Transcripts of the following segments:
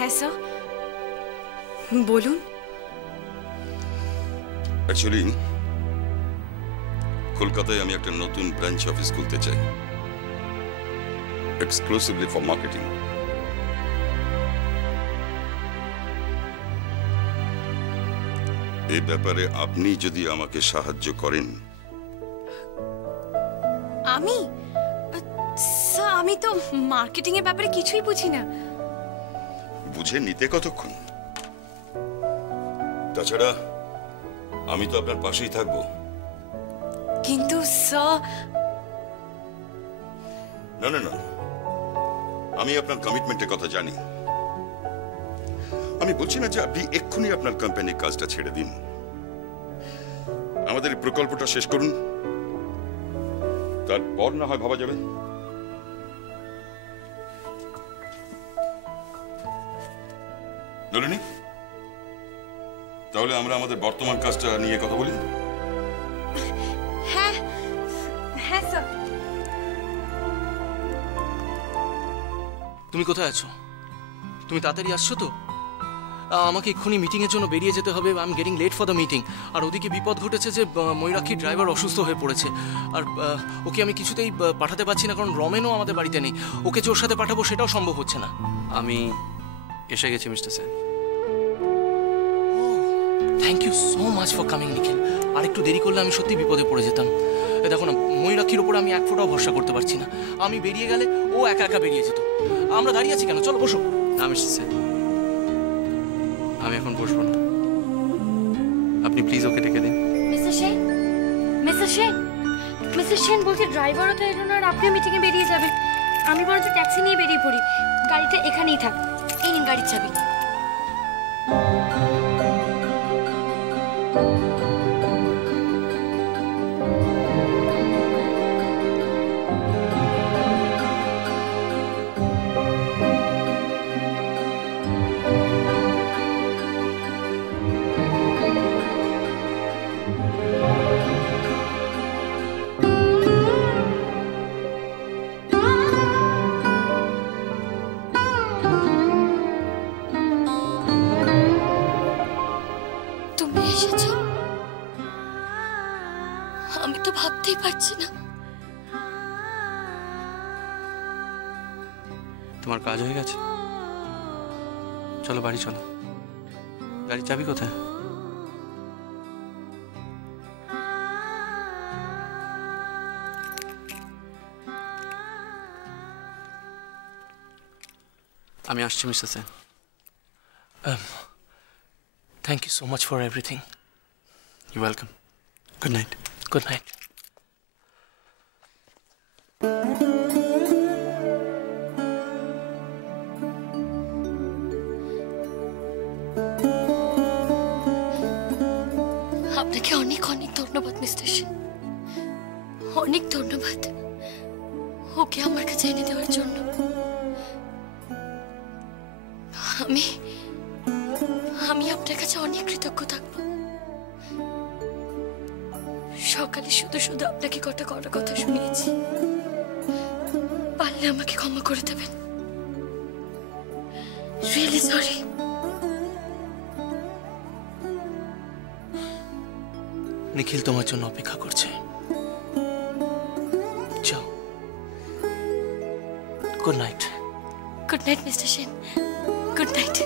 হ্যাঁ স্যার, বলুন। অ্যাকচুয়ালি কলকাতায় আমি একটা নতুন ব্রাঞ্চ অফিস খুলতে চাই, এক্সক্লুসিভলি ফর মার্কেটিং। এই ব্যাপারে আপনি যদি আমাকে সাহায্য করেন। আমি স্যার, আমি তো মার্কেটিং এর ব্যাপারে কিছুই বুঝি না। বুঝে নিতে কতক্ষণ? তাছাড়া আমি তো আপনার পাশেই থাকবো। কিন্তু স্যার, না না না, আমি আপনার কমিটমেন্টের কথা জানি। আমি বলছি না যে আপনি এক্ষুনি আপনার কোম্পানির কাজটা ছেড়ে দিন। আমাদের এই প্রকল্পটা শেষ করুন, তারপর না হয় ভাবা যাবে। নলিনী, তাহলে আমরা আমাদের বর্তমান কাজটা নিয়ে কথা বলি। হ্যাঁ হ্যাঁ স্যার। তুমি কোথায় আছো? তুমি তাড়াতাড়ি আসছো তো? আমাকে এক্ষুনি মিটিং এর জন্য বেরিয়ে যেতে হবে। I am getting late for the meeting. আর ওদিকে বিপদ ঘটেছে যে ময়ূরাক্ষী ড্রাইভার অসুস্থ হয়ে পড়েছে। আর ওকে আমি কিছুতেই পাঠাতে পারছি না, কারণ রমেনও আমাদের বাড়িতে নেই। ওকে যে ওর সাথে পাঠাবো সেটাও সম্ভব হচ্ছে না। আমি এসে গেছি mister Sen. Thank you so much for coming Nikhil. আর একটু দেরি করলে আমি সত্যি বিপদে পড়ে যেতাম। দেখো না, ময়ূরাক্ষীর ওপর আমি এক ফোঁটাও ভরসা করতে পারছি না। আমি বেরিয়ে গেলে ও একা একা বেরিয়ে যেত। আমরা দাঁড়িয়ে আছি কেন? চলো বসো। না মিস্টার সেন, আমি এখন বসবো না। আপনি প্লিজ ওকে ডেকে দিন। Mister Sen, mister Sen, mister Sen বলছি ড্রাইভারও তো এলো না আর আপনিও মিটিংয়ে বেরিয়ে যাবেন। আমি বরঞ্চ ট্যাক্সি নিয়ে বেরিয়ে পড়ি। গাড়িটা এখানেই থাক। এই নিন গাড়ির চাবি। আমি তো ভাবতেই পারছি না। তোমার কাজ হয়ে গেছে? চলো বাড়ি চলো। গাড়ির চাবি কোথায়? আমি আসছি mister Sen. Thank you so much for everything. You welcome. Good night. Good night. আপনাকে অনেক অনেক ধন্যবাদ মিস্টার সেন, অনেক ধন্যবাদ ওকে আমার কাছে এনে দেওয়ার জন্য। আমি আপনার কাছে অনেক কৃতজ্ঞ থাকব। সকালে শুধু শুধু আপনাকে কটা কথা শুনিয়েছি, পারলে আমাকে ক্ষমা করে দেবেন। Really sorry. নিখিল তোমার জন্য অপেক্ষা করছে। যাও। Good night. Good night mister Sen. Good night.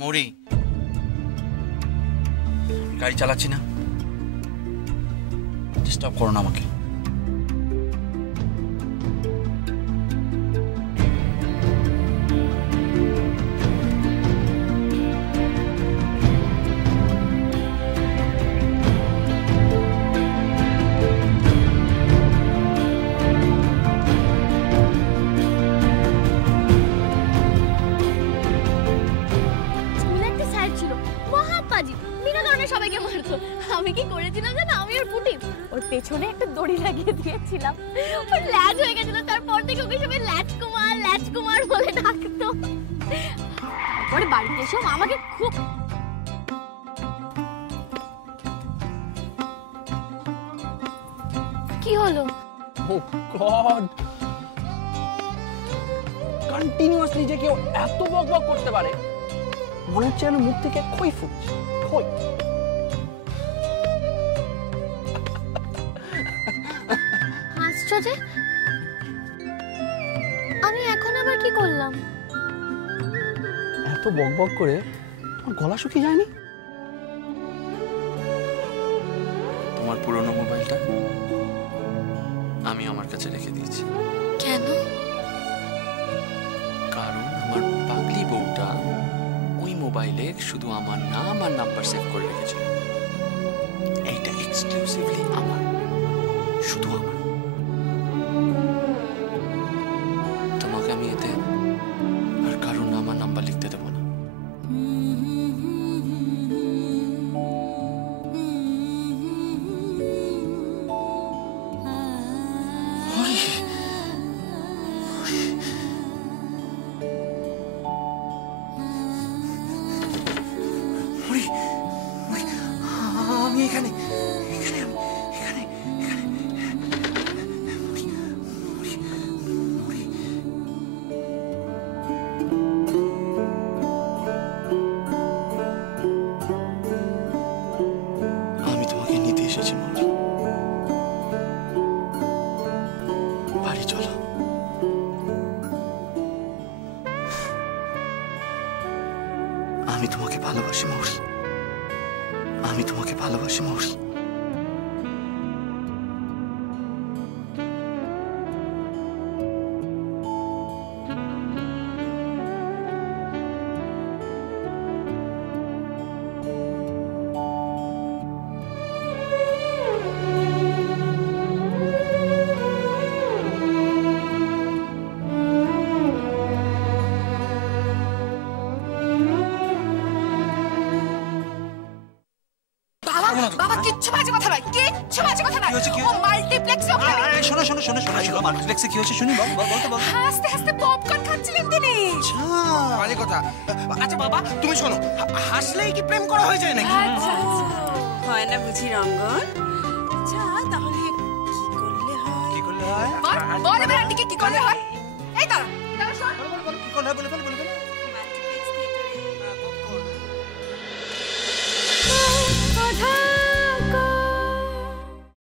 মৌরি, গাড়ি চালাচ্ছি না, ডিস্টার্ব করো না আমাকে। সবাইকে মারতো, আমি কি করেছিলাম জানো? আমি ওর পুটি ওর পেছনে একটা দড়ি লাগিয়ে দিয়েছিলাম, ওর ল্যাজ হয়ে গেছিল। তারপর থেকে ওকে সবাই ল্যাজ কুমার বলে ডাকতো। তারপরে বাড়িতে এসেও আমাকে খুব কি হলো? ও গড, কন্টিনিউয়াসলি যে কেউ এত বকবক করতে পারে, মনে হচ্ছে যেন মুখ থেকে খই ফুটছে, খই। হাসছো যে? আমি এখন আবার কি করলাম? এত বকবক করে তোমার গলা শুকিয়ে যায়নি? তোমার পুরনো মোবাইলটা আমি আমার কাছে রেখে দিয়েছি। কেন? কারণ আমার পাগলি বউটা ওই মোবাইলে শুধু আমার নাম আর নাম্বার সেভ করে রেখেছিল। এইটা এক্সক্লুসিভলি আমার, শুধু আমার। তোমাকে আমি এতে আর কারোর নাম আর নাম্বার লিখতে দেবো না। আমি এখানে আমি তোমাকে নিতে এসেছি মৌরি। বাড়ি চলো। আমি তোমাকে ভালোবাসি মৌরি, আমি তোমাকে ভালোবাসি মৌরি। বাবা কিচ্ছু বাজে কথা নয়, কিচ্ছু বাজে কথা নয়। ও মাল্টিপ্লেক্সে ওখানে। শোনো মাল্টিপ্লেক্সে কি হয়েছে শুনি, বলতে বল। হাসতে হাসতে পপকর্ন খাচ্ছিলেন তিনি। বাজে কথা। আচ্ছা বাবা তুমি শোনো, হাসলেই কি প্রেম করা হয়ে যায় নাকি? আচ্ছা হয় না বুঝি রঙ্গন? আচ্ছা তাহলে কি করলে হয়? বল এবার আন্টিকে কি করলে হয়? এই দাঁড়া শোন। কি করলে হয় বলে ফেল। মাল্টিপ্লেক্স থিয়েটারে আধার